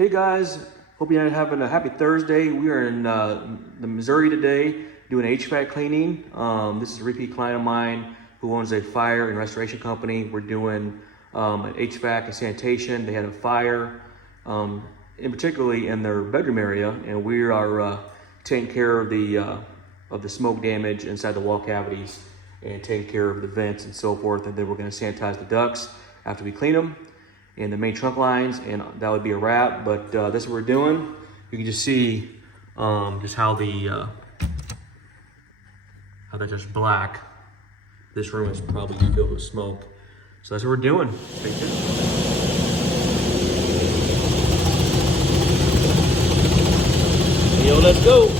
Hey guys, hope you're having a happy Thursday. We are in the Missouri today doing HVAC cleaning. This is a repeat client of mine who owns a fire and restoration company. We're doing an HVAC and sanitation. They had a fire, in particularly in their bedroom area, and we are taking care of the smoke damage inside the wall cavities and taking care of the vents and so forth. And then we're going to sanitize the ducts after we clean them and the main trunk lines, and that would be a wrap. But that's what we're doing. You can just see just how they're just black. This room is probably filled with smoke. So that's what we're doing. Stay tuned. Yo, let's go.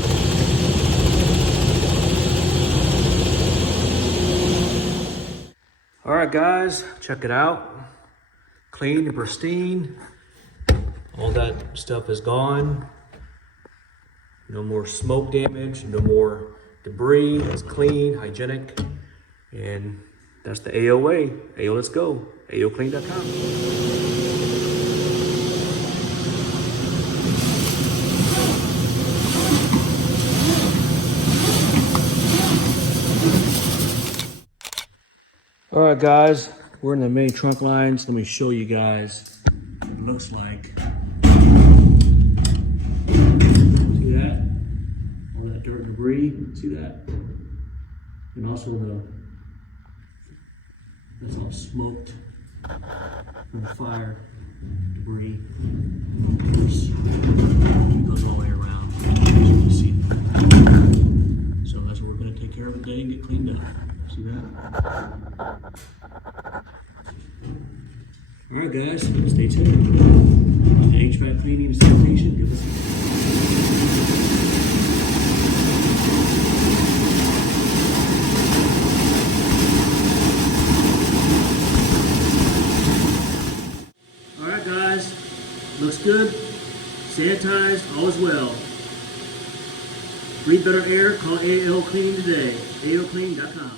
All right, guys, check it out. Clean and pristine. All that stuff is gone. No more smoke damage, no more debris. It's clean, hygienic, and that's the AOA. AO, let's go. AOCleaning.com. All right, guys, we're in the main trunk lines. Let me show you guys what it looks like. See that? All that dirt and debris, see that? And also that's all smoked from the fire, debris. It goes all the way around, as you can see. So that's what we're gonna take care of today and get cleaned up. See that? All right, guys, stay tuned. HVAC Cleaning and Sanitation. Give us All right, guys, looks good. Sanitized, all is well. Breathe better air. Call AOCleaning today. AOCleaning.com.